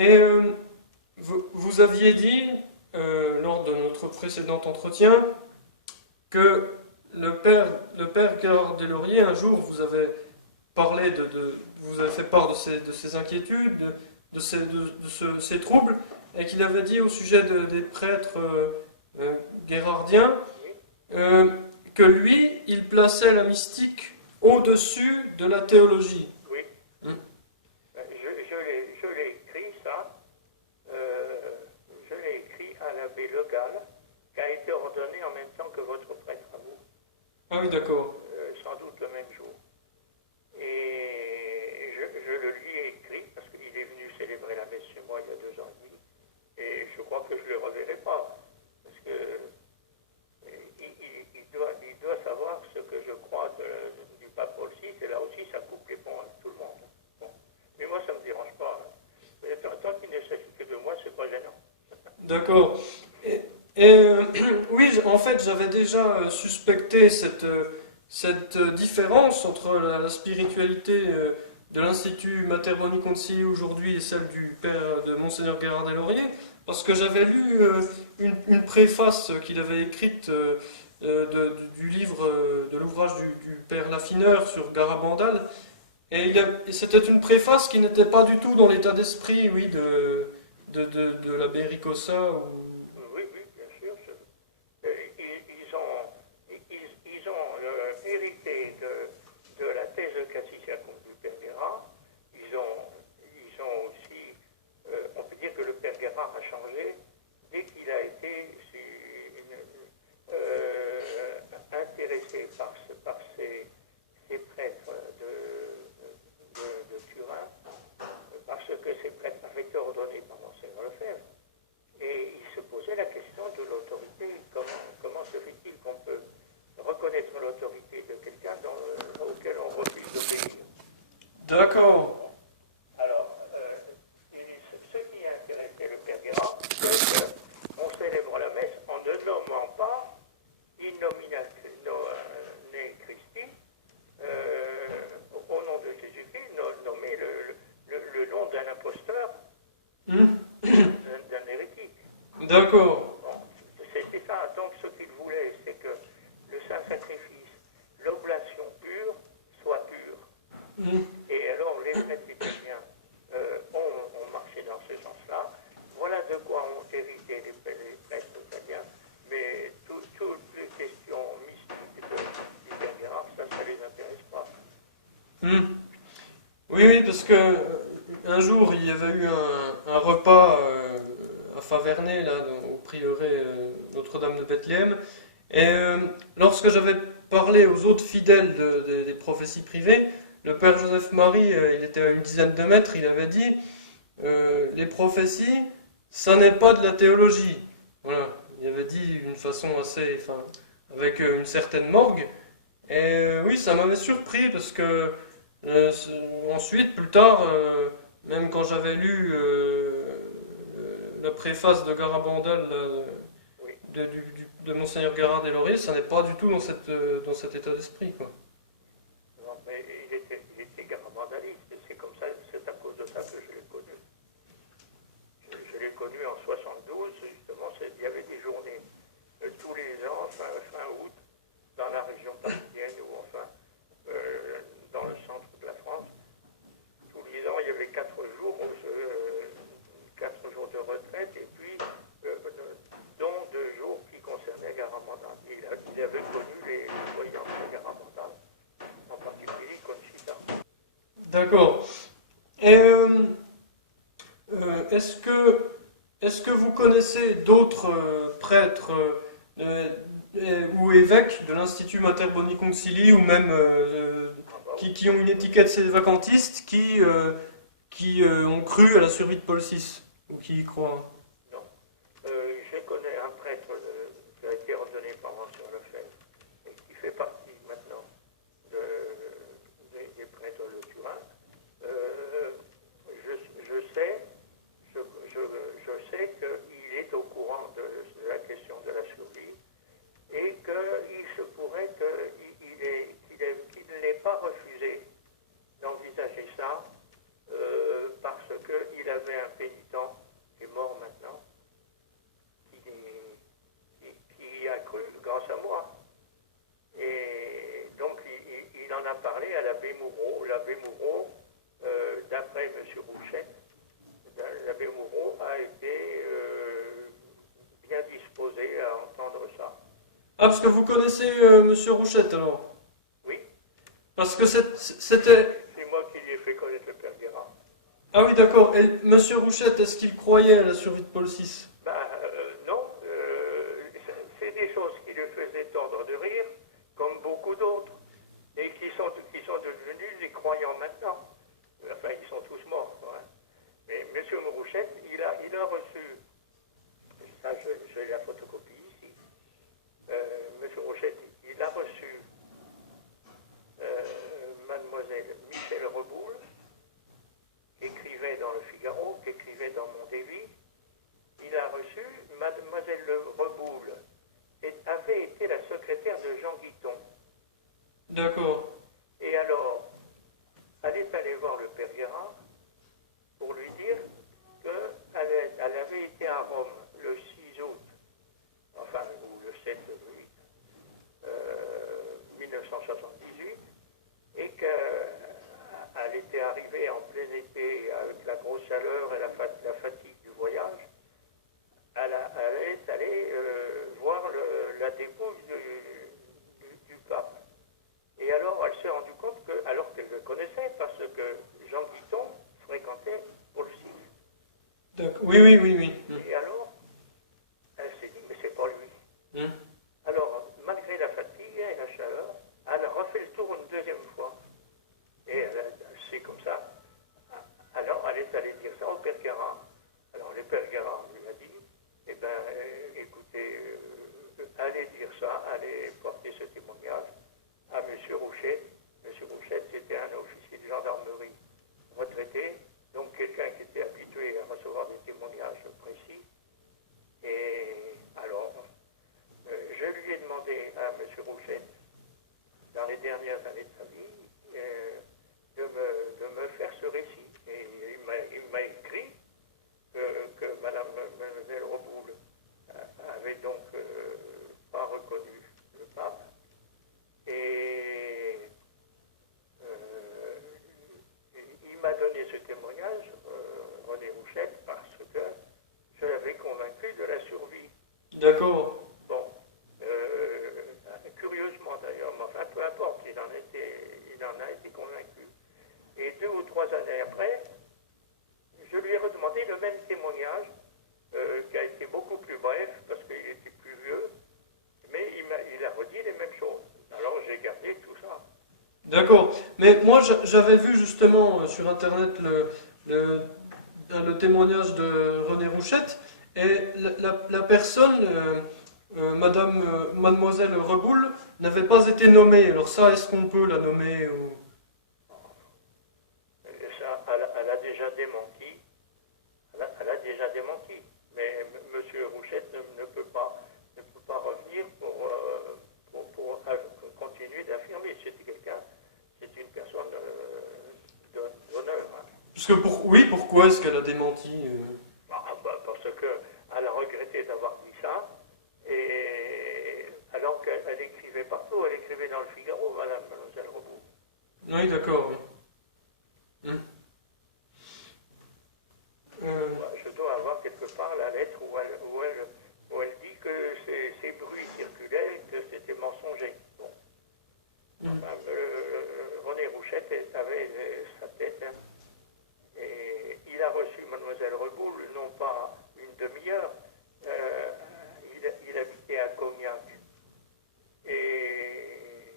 Et vous aviez dit, lors de notre précédent entretien, que le père Gérard Deslauriers, un jour, vous avez parlé vous avez fait part de ses inquiétudes, de ces troubles, et qu'il avait dit au sujet des prêtres guérardiens Oui, euh, que lui, il plaçait la mystique au-dessus de la théologie. oui. Hmm. Je l'ai écrit, ça. Euh, je l'ai écrit à l'abbé Le Gall, qui a été ordonné en même temps que votre prêtre à vous, Ah oui, d'accord. sans doute le même jour. Et je le lui ai écrit, parce qu'il est venu célébrer la messe chez moi il y a 2 ans et demi. Et je crois que je ne le reverrai pas, parce que il doit savoir ce que je crois du pape Paul VI, et là aussi ça coupe les ponts avec tout le monde. Bon. Mais moi ça ne me dérange pas. Mais tant qu'il ne s'agit que de moi, c'est pas gênant. D'accord. Et, oui, en fait, j'avais déjà suspecté cette différence entre la spiritualité de l'Institut Mater Boni Concili aujourd'hui et celle du père de Monseigneur Gérard Deslauriers, parce que j'avais lu une préface qu'il avait écrite du livre, de l'ouvrage du père Laffineur sur Garabandal, et c'était une préface qui n'était pas du tout dans l'état d'esprit, oui, de l'abbé Ricossa ou. Oui, oui, bien sûr. Ils ont hérité de la thèse de Cassis contre le père Guérard. Ils ont aussi, on peut dire que le père Guérard a changé dès qu'il a été intéressé par ces prêtres de Turin, parce que ces prêtres avaient été ordonnés par Monseigneur Lefebvre. Et il se posait la question de l'autorité. Comment se fait-il qu'on peut reconnaître l'autorité de quelqu'un auquel on refuse d'obéir? D'accord. Alors, ce qui a intéressé le père Guérard, c'est qu'on célèbre la messe en ne nommant pas in nomine Christi, au nom de Jésus-Christ, nommer le nom d'un imposteur, d'un hérétique. D'accord. Bon, c'était ça. Donc ce qu'il voulait, c'est que le saint sacrifice, l'oblation pure, soit pure. Et alors les prêtres italiens ont marché dans ce sens-là. Voilà de quoi ont hérité les prêtres italiens. Mais toutes les questions mystiques du père Guérard, ça ne les intéresse pas. Oui, oui, parce que un jour, il y avait eu un repas à Faverney, là, au prieuré Notre-Dame de Bethléem. Et lorsque j'avais parlé aux autres fidèles des prophéties privées, le père Joseph-Marie, il était à une dizaine de mètres, il avait dit les prophéties, ça n'est pas de la théologie. Voilà, il avait dit d'une façon assez, enfin, avec une certaine morgue. Et oui, ça m'avait surpris parce que euh, ensuite, plus tard, même quand j'avais lu la préface de Garabandal Oui. de Monseigneur Gérard Deslauriers, ça n'est pas du tout dans cet état d'esprit, quoi. Non, mais il était garabandaliste. C'est comme ça, c'est à cause de ça que je l'ai connu. Je l'ai connu en 72, justement, il y avait des journées tous les ans, fin août, dans la région parisienne ou enfin dans le centre de la France. Tous les ans, il y avait 4 jours, 4 jours de retraite, et puis dont 2 jours qui concernaient Garabandal. Il avait connu les voyances de Garabandal, en particulier Conchita. D'accord. Et est-ce que vous connaissez d'autres prêtres ou évêques de l'Institut Mater Boni Concili ou même Ah bah oui. qui ont une étiquette vacantiste qui ont cru à la survie de Paul VI ou qui y croient? Non. Je connais un prêtre qui a été ordonné par Monseigneur Lefebvre et qui fait partie maintenant des prêtres de Turin. Je sais qu'il est au courant de la question de la survie et qu'il se pourrait qu'il ne l'ait pas refusé d'envisager ça parce qu'il avait un pénitent a parlé à l'abbé Moureau. L'abbé Moureau, d'après M. Rouchette, l'abbé Moureau a été bien disposé à entendre ça. Ah, parce que vous connaissez Monsieur Rouchette alors? Oui. Parce que c'était... C'est moi qui lui ai fait connaître le Père Guérard. Ah oui, d'accord. Et Monsieur Rouchette, est-ce qu'il croyait à la survie de Paul VI? Non, c'est des choses qui le faisaient tordre de rire, comme beaucoup d'autres, et qui sont devenus des croyants maintenant. Enfin, ils sont tous morts. Hein. Mais M. Rouchette, il a reçu, ça j'ai la photocopie ici, M. Rouchette, il a reçu mademoiselle Michel Reboul, qui écrivait dans le Figaro, qui écrivait dans Mondéville. Il a reçu mademoiselle Reboul, et avait été la secrétaire de Jean Guiton. D'accord. Et alors, elle est allée voir le Père Guérard pour lui dire qu'elle avait été à Rome le 6 août, enfin, ou le 7 août 1978, et qu'elle était arrivée en plein été avec la grosse chaleur et la fatigue du voyage. Elle est allée voir la dépouille du pape. Et alors, elle s'est rendue compte que, alors qu'elle le connaissait, parce que Jean Guiton fréquentait Paul VI. Oui. Et alors, elle s'est dit, mais c'est pas lui. Alors, malgré la fatigue et la chaleur, elle a refait le tour une deuxième fois. Et c'est comme ça. Alors, elle est allée dire ça au Père Guérard. Alors, le Père Guérard lui a dit, eh bien, écoutez, allez dire ça, allez porter ce témoignage à M. Rouchette. M. Rouchette, c'était un officier de gendarmerie retraité, donc quelqu'un qui était habitué à recevoir des témoignages précis. Et alors, je lui ai demandé à M. Rouchette, dans les dernières années de sa vie, de me faire ce récit. Et il m'a écrit que Mme Reboul avait donc pas reconnu le pape. Et il m'a donné ce témoignage, René Rouchette, parce que je l'avais convaincu de la survie. D'accord. Bon, curieusement d'ailleurs, mais enfin peu importe, il en a été convaincu. Et 2 ou 3 années après, je lui ai redemandé le même témoignage, qui a été beaucoup plus bref, parce qu'il était plus vieux, mais il a redit les mêmes choses. Alors j'ai gardé tout ça. D'accord. Mais moi, j'avais vu justement sur Internet le témoignage de René Rouchette, et la personne, mademoiselle Reboul, n'avait pas été nommée. Alors ça, est-ce qu'on peut la nommer ou... Ça, elle a déjà démenti. Elle a déjà démenti. Mais M. Rouchette ne peut pas revenir pour continuer d'affirmer. C'est une personne d'honneur. Hein. Parce que pourquoi est-ce qu'elle a démenti Parce qu'elle a regretté d'avoir dit ça. Et alors qu'elle écrivait partout, elle écrivait dans le Figaro, mademoiselle Reboul. Oui, d'accord. Je dois avoir quelque part la lettre où elle dit que ces bruits circulaient et que c'était mensonger. Bon. Enfin, René Rouchette avait sa tête. Hein. Et il a reçu mademoiselle Reboul, non pas une demi-heure, il habitait à Cognac. Et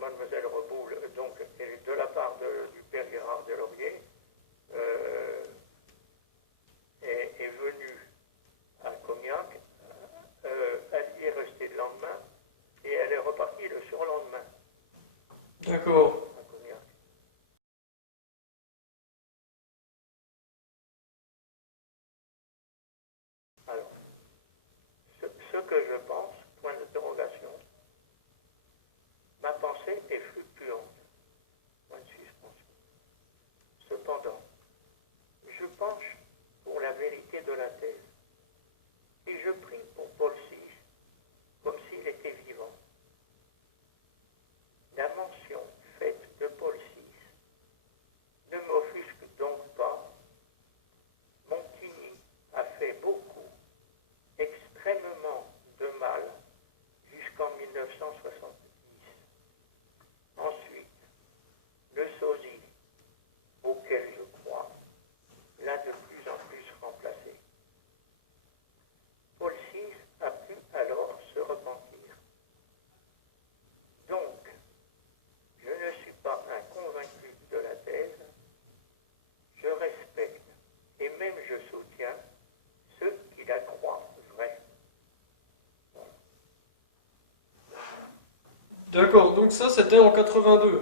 mademoiselle Reboul, donc, de la part du père Gérard Delaurier, est venue à Cognac, elle y est restée le lendemain, et elle est repartie le surlendemain. D'accord. À Cognac. Alors, ce que je pense, point d'interrogation, ma pensée est fluctuante, point de suspension. Cependant, je penche pour la vérité de la thèse. Et je prie pour Paul VI, comme s'il était vivant. La mention faite Donc ça, c'était en 82.